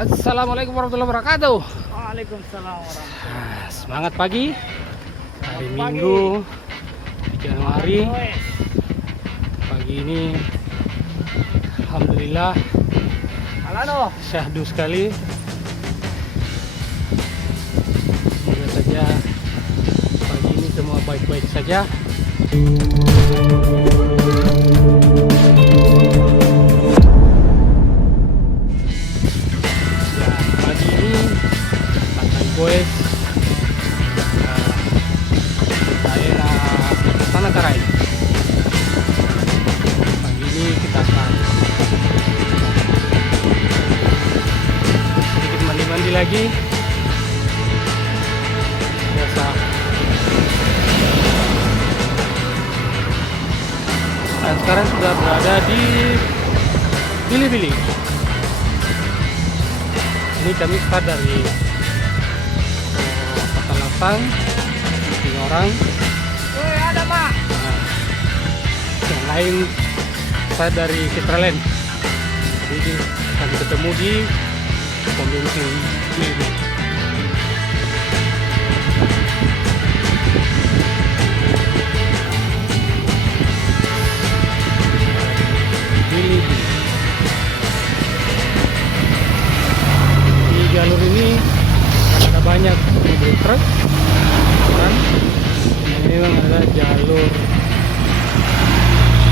Assalamualaikum warahmatullahi wabarakatuh. Waalaikumsalam warahmatullahi Semangat pagi hari Pagi. Minggu di Januari. wabarakatuh. Pagi ini alhamdulillah Alano. syahdu sekali. Semoga saja pagi ini semua baik-baik saja. Pagi ini Pantai Goes, daerah Tanakarai. Pagi ini kita akan sedikit mandi-mandi lagi. Biasa. Dan sekarang sudah berada di Bilibili. Ini kami start dari Patalasan, 3 orang. Woi, ada Pak. Nah, yang lain saya dari Citraland. Jadi kami ketemu di pom bensin Bilibili. Bilibili. Di jalur ini ada banyak mobil truk, dan ini memang ada jalur.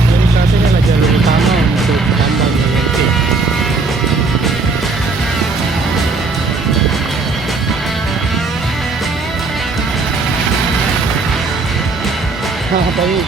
Ini saat ini adalah jalur utama untuk tambang LNG. Apa ini?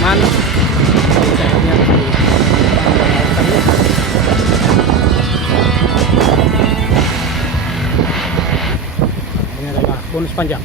Mana? Kayaknya ini adalah bonus panjang.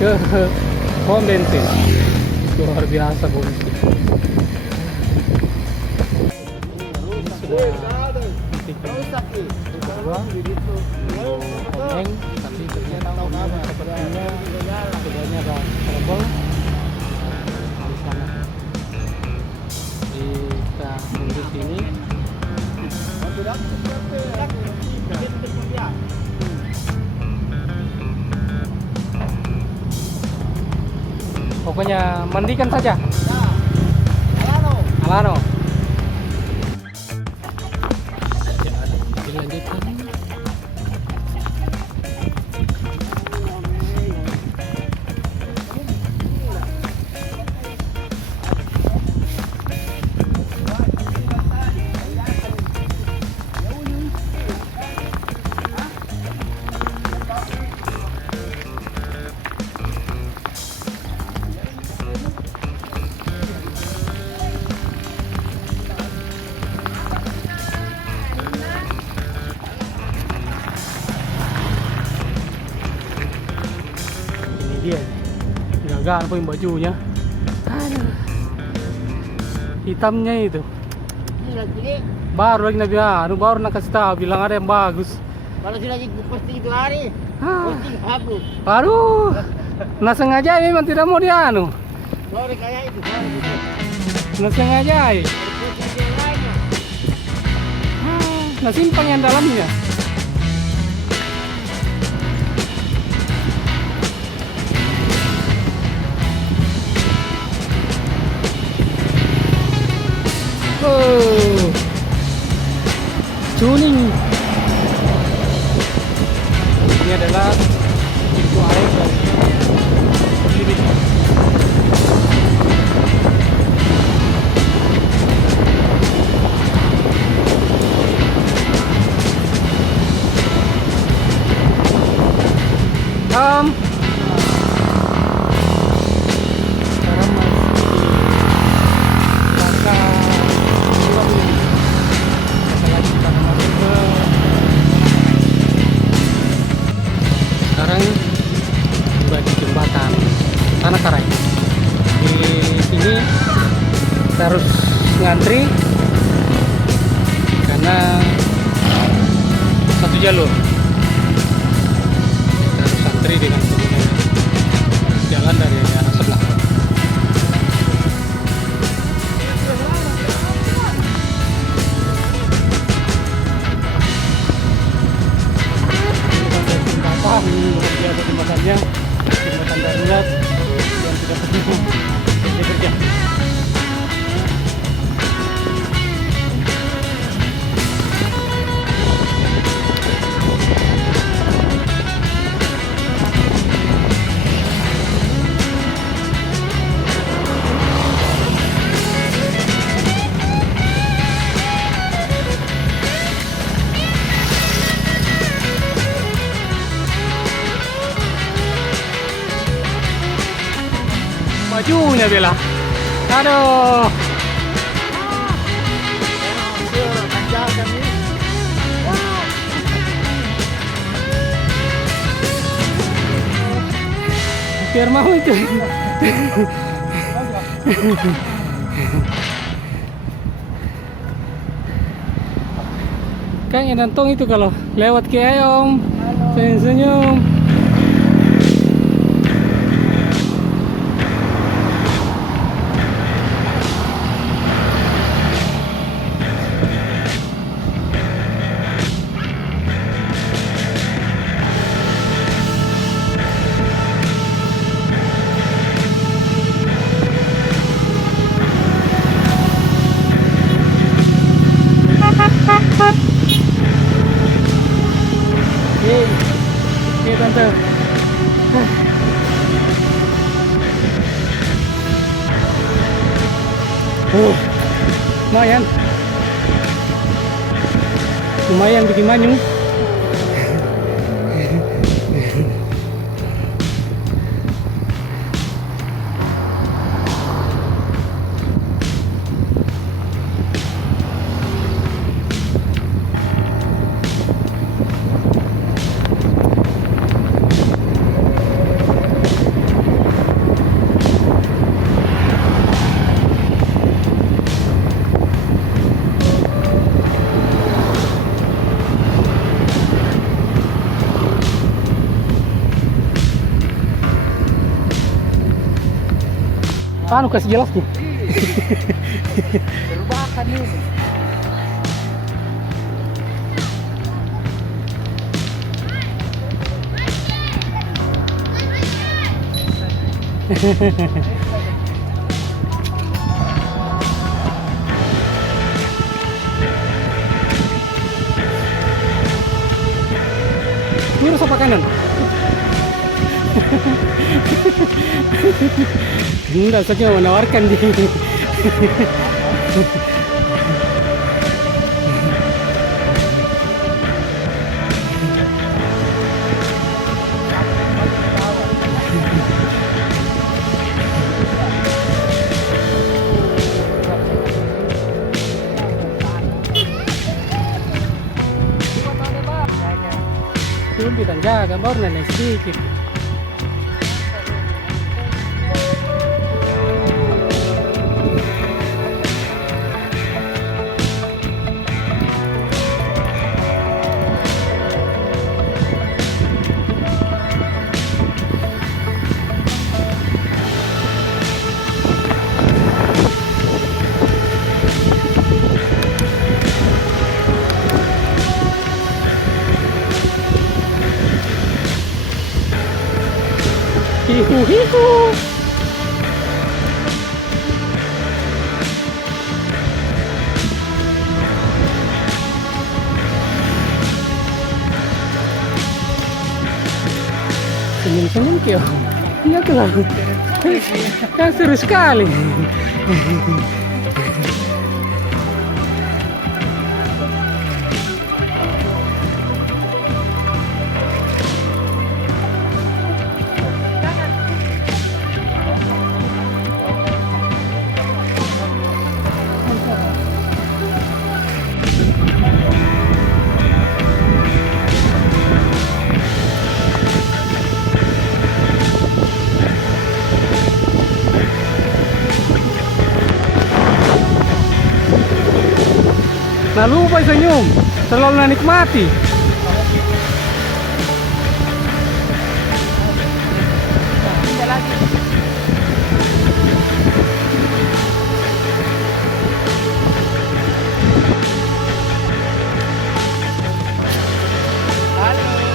ke pom bensin. Luar biasa bonusnya. Rusak nih. Komeng, tapi ternyata sepertinya keduanya ada trouble di sana. Kita tunggu sini. Pokoknya mandikan saja. Alano. Ya, dilanjutkan. Dia gagal poin bajunya. Aduh. Hitamnya itu baru lagi Nabi baru nak kasih tahu bilang ada yang bagus. Kalau sudah posting itu hari, posting bagus. Baru nah sengaja memang tidak mau dia Baru kayak itu, baru gitu. nah sengaja Posting yang lainnya. nah simpang yang dalamnya. Tuning ini adalah pintu air dari kiri. Sekarang juga di jembatan Tanah Karai. Di sini kita harus ngantri karena satu jalur. Kita harus antri dengan pengguna jalan dari arah sebelah. Luar biasa jembatannya, jembatan darurat yang tidak perlu bekerja. Majunya Bella. Aduh. Biar mau itu. Kang yang nantong itu kalau lewat ke Om. Senyum-senyum. Oke tante. Lumayan. Lumayan bikin manyung. Anu kasih jelas tuh. Berubahkan ini. Lurus apa kanan? Enggak, saya cuma menawarkan di. Sumpit ang jaga, baru nenek sedikit. Hihu hihu. Senyum-senyum kyo. Iya tuh. Kan seru sekali. Nah lupa senyum, terlalu nikmati.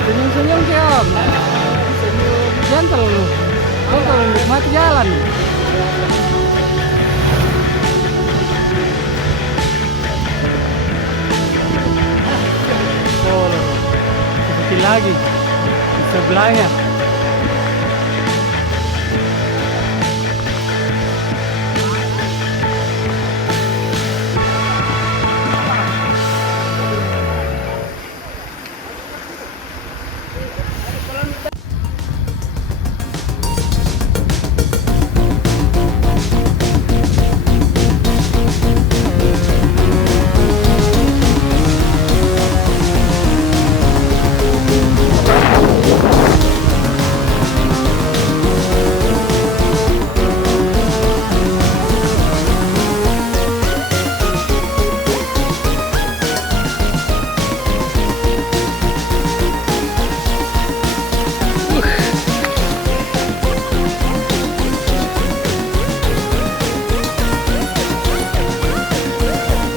Senyum-senyum Keong. Gentle lu. Gentle nikmati jalan. Seperti lagi di sebelahnya.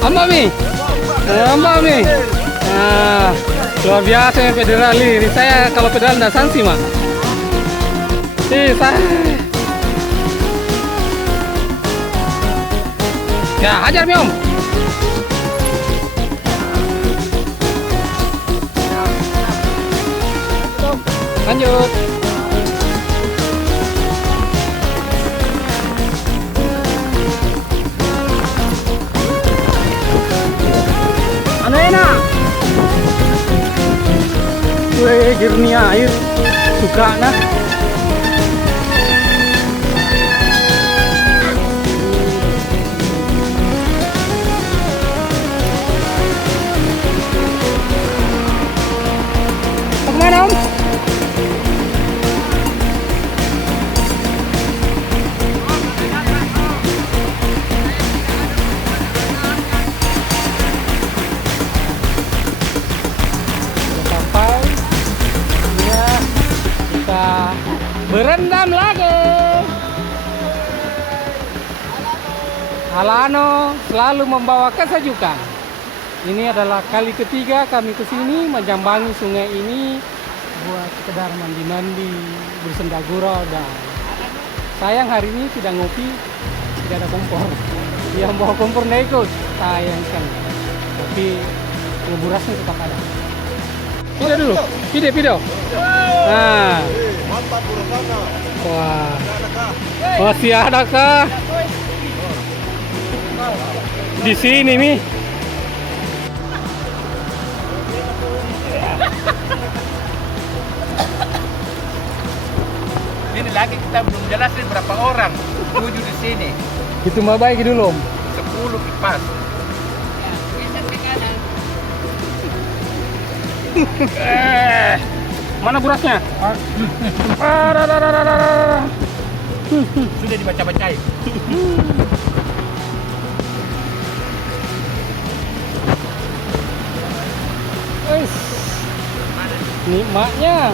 Ambami, Ambami. Nah, luar biasa ya federal ini. Saya kalau federal nggak sanksi mah. Saya. Ya, hajar mi om. Lanjut. Ano enak? Weh, jernih air. Suka nah. Kemana om? Sampai ya kita Alano selalu membawa kesejukan. Ini adalah kali ketiga kami ke sini menjambangi sungai ini buat sekedar mandi-mandi, bersenda gurau, dan sayang hari ini tidak ngopi, tidak ada kompor. Yang bawa kompor nggak ikut, sayang sekali. Tapi ngeburasnya tetap ada. Video dulu, video. Nah, Mantap bro sana. wah, masih ada kah? Di sini nih. Ini lagi kita belum jelasin berapa orang tuju di sini. Itu mah baik dulu. 10 kipas. Mana burasnya? Sudah dibaca-bacain. Wis. Nikmatnya.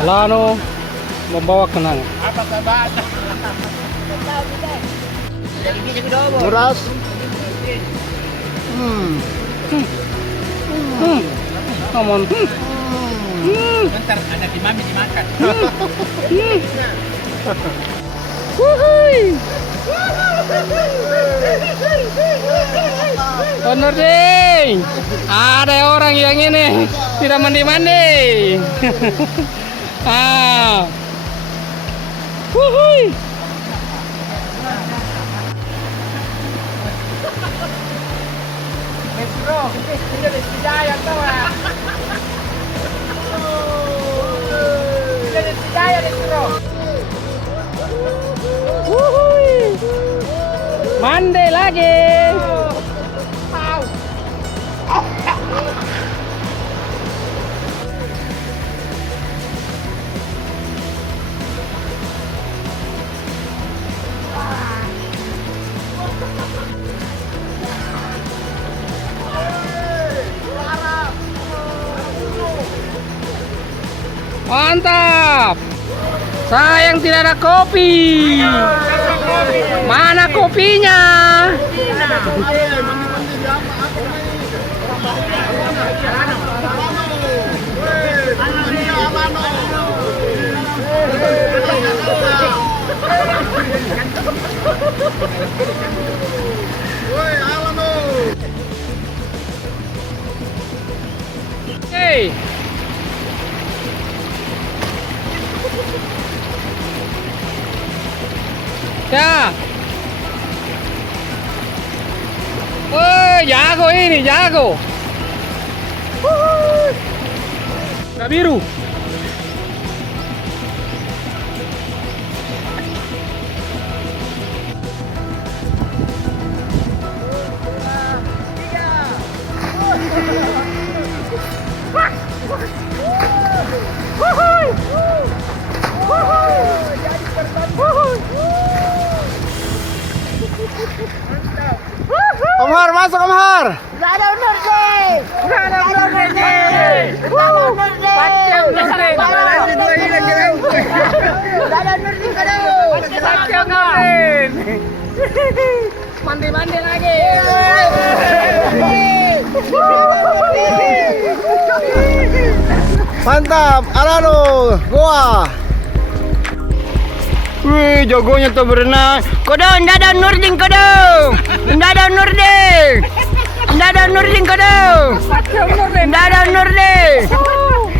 Alano membawa kenangan. Apa kabar? Muras. Come on. Bentar ada di mami dimakan. Wuhui. Bener deh. Ada orang yang ini tidak mandi-mandi. Wuhui. Bro, ini ada Sidaya tau ya. Ini ada Sidaya nih bro. Wuhui. Mandi lagi. Mantap. Sayang tidak ada kopi. Mana kopinya? Hey. Ya. Jago ini, jago. Warna biru. Omhar masuk Omhar. Nggak ada Nurdin. Nggak ada Nurdin. Nggak ada Nurdin kadang. Mandi-mandi lagi. Mantap, Alano, gua. Wih, jagonya tuh berenang. Kodong, nggak ada Nurdin kodong. Nggak ada Nurdin. Nggak ada Nurdin kodong. Nggak ada Nurdin.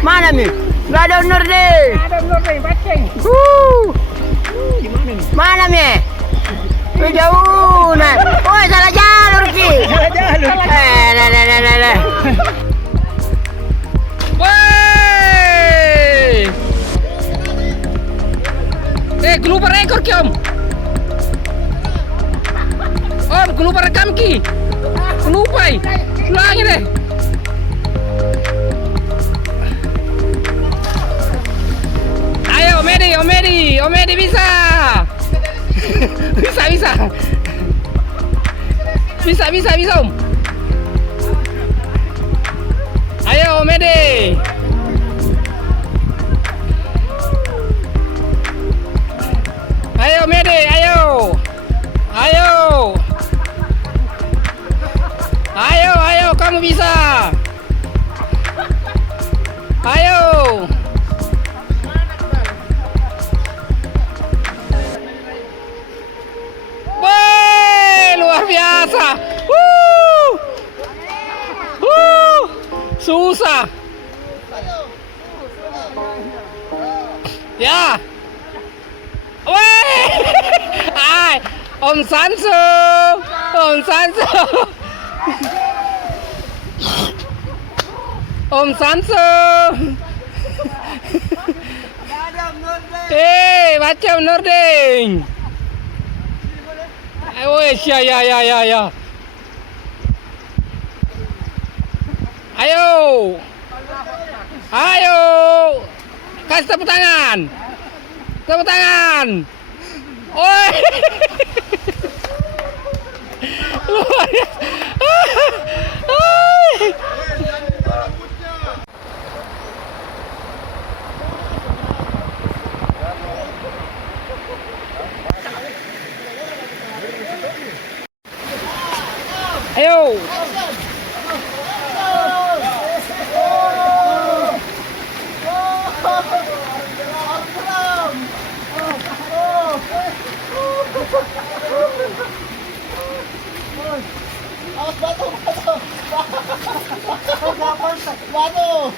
Mana mi? Nggak ada Nurdin. Mana mi? Jauh nah. Oh, salah jalur ki. Salah. Keluar ekor ki om. Om, keluar rekam ki. Kelupai. Ulangi deh. Ayo, Omedi bisa. Bisa om. Ayo Omedi. Ya. Weh. Ai, Om Sansu. Om Sansu. Om Sansu. Macam Nurdin. Wes, ya. Ayo. Kasih tepuk tangan. Tepuk tangan. Oi. Luar biasa. Ayo. Batu.